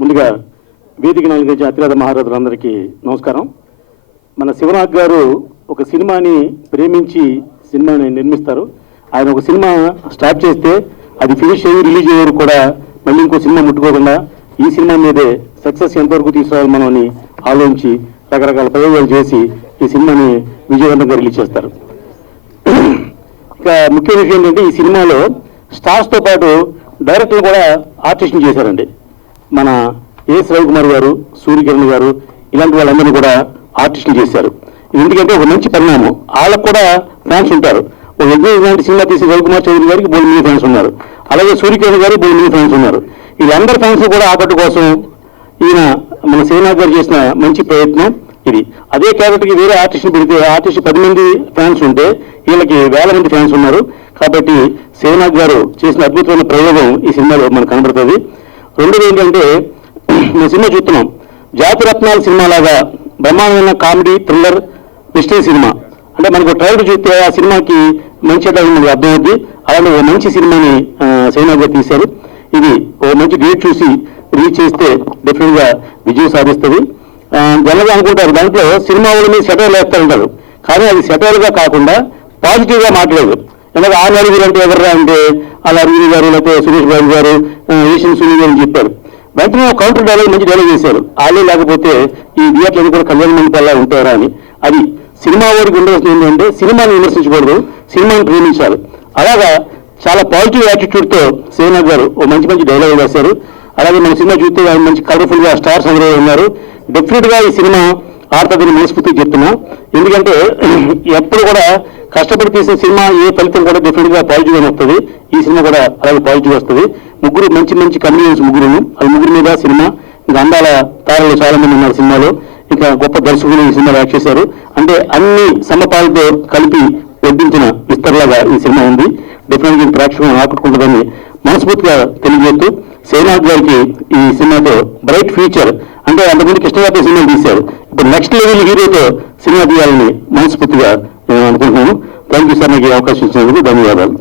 ముందుగా వేదికను అలంకరించే అతిరథ మహారథులందరికీ నమస్కారం. మన శివనాథ్ గారు ఒక సినిమాని ప్రేమించి సినిమాని నిర్మిస్తారు. ఆయన ఒక సినిమా స్టార్ట్ చేస్తే అది ఫినిష్ అయ్యి రిలీజ్ అయ్యేవారు కూడా మళ్ళీ ఇంకో సినిమా ముట్టుకోకుండా ఈ సినిమా మీదే సక్సెస్ ఎంతవరకు తీసుకురావాలి మనం అని ఆలోచించి రకరకాల ప్రయోగాలు చేసి ఈ సినిమాని విజయవంతంగా రిలీజ్ చేస్తారు. ఇక ముఖ్య విషయం ఏంటంటే ఈ సినిమాలో స్టార్స్తో పాటు డైరెక్టర్లు కూడా ఆర్టిస్ట్ని చేశారండి. మన ఎస్ రవికుమార్ గారు, సూర్యకిరణ్ గారు ఇలాంటి వాళ్ళందరినీ కూడా ఆర్టిస్టులు చేశారు. ఎందుకంటే ఒక మంచి పరిణామం. వాళ్ళకు కూడా ఫ్యాన్స్ ఉంటారు. ఒక ఇలాంటి సినిమా తీసి రవికుమార్ చౌదరి గారికి 3 మంది ఫ్యాన్స్ ఉన్నారు. అలాగే సూర్యకిరణ్ గారికి 3 మంది ఫ్యాన్స్ ఉన్నారు. వీళ్ళందరి ఫ్యాన్స్ కూడా ఆకట్టు కోసం ఈయన మన శివనాథ్ గారు చేసిన మంచి ప్రయత్నం ఇది. అదే క్యారెక్టర్కి వేరే ఆర్టిస్ట్ని పెడితే ఆర్టిస్ట్ 10 మంది ఫ్యాన్స్ ఉంటే వీళ్ళకి 1000 మంది ఫ్యాన్స్ ఉన్నారు. కాబట్టి శివనాథ్ గారు చేసిన అద్భుతమైన ప్రయోగం ఈ సినిమాలో మనకు కనబడుతుంది. రెండోది ఏంటంటే మేము సినిమా చూస్తున్నాం, జాతిరత్నాల సినిమా లాగా బ్రహ్మాండమైన కామెడీ థ్రిల్లర్ మిస్టరీ సినిమా. అంటే మనకు ట్రైలర్ చూస్తే ఆ సినిమాకి మంచి మనకు అర్థమవుద్ది. అలాగే ఓ మంచి సినిమాని శివనాథ్ గారు తీశారు. ఇది ఓ మంచి డేట్ చూసి రిలీజ్ చేస్తే డెఫినెట్గా విజయం సాధిస్తుంది. జనరల్గా అనుకుంటారు దాంట్లో సినిమా వాళ్ళ మీద సెటైర్లు వేస్తారంటారు, కానీ అది సెటైర్గా కాకుండా పాజిటివ్గా మాట్లాడదు. ఎందుకంటే ఆ నలుగురు అంటే ఎవరు అంటే అలా అరవింద్ గారు లేకపోతే సురేష్ బాబు గారు, ఈషన్ సునీల్ గారు చెప్పారు. వెంటనే కౌంటర్ డైలాగ్ మంచి డైలాగ్ చేశారు. వాళ్ళే లేకపోతే ఈ థియేటర్లు కూడా కళ్యాణ మండపాల్లో ఉంటారా అని. అది సినిమా వారికి ఉండవలసింది ఏంటంటే సినిమాని విమర్శించకూడదు, సినిమాని ప్రేమించాలి. అలాగా చాలా పాజిటివ్ యాటిట్యూడ్తో శివనాథ్ గారు ఓ మంచి మంచి డైలాగ్ వేశారు. అలాగే మన సినిమా చూస్తే ఆయన మంచి కలర్ఫుల్గా స్టార్స్ అందరూ ఉన్నారు. డెఫినెట్గా ఈ సినిమా ఆడుతుందని మనస్ఫూర్తిగా చెప్తున్నా. ఎందుకంటే ఎప్పుడు కూడా కష్టపడి తీసిన సినిమా ఏ ఫలితం కూడా డెఫినెట్గా పాజిటివ్గా వస్తుంది. ఈ సినిమా కూడా అలాగే పాజిటివ్ వస్తుంది. ముగ్గురు మంచి మంచి కమెడియన్స్ ముగ్గురును, అది ముగ్గురు మీద సినిమా. ఇంకా అందాల తారలు చాలా మంది ఉన్నారు సినిమాలో. ఇంకా గొప్ప దర్శకులు ఈ సినిమాలో యాక్ట్ చేశారు. అంటే అన్ని సమపాలతో కలిపి వడ్డించిన విస్తరలాగా ఈ సినిమా ఉంది. డెఫినెట్గా ప్రేక్షకులను ఆకట్టుకుంటుందని మనస్ఫూర్తిగా తెలియజేస్తూ శివనాథ్ గారికి ఈ సినిమాతో బ్రైట్ ఫ్యూచర్, అంటే అంతకుముందు కృష్ణగారితో సినిమాలు తీశారు, ఇప్పుడు నెక్స్ట్ లెవెల్ హీరోతో సినిమా తీయాలని మనస్ఫూర్తిగా నేను అనుకుంటున్నాను. థ్యాంక్ యూ సార్, నాకు ఈ అవకాశం ఇచ్చినందుకు ధన్యవాదాలు.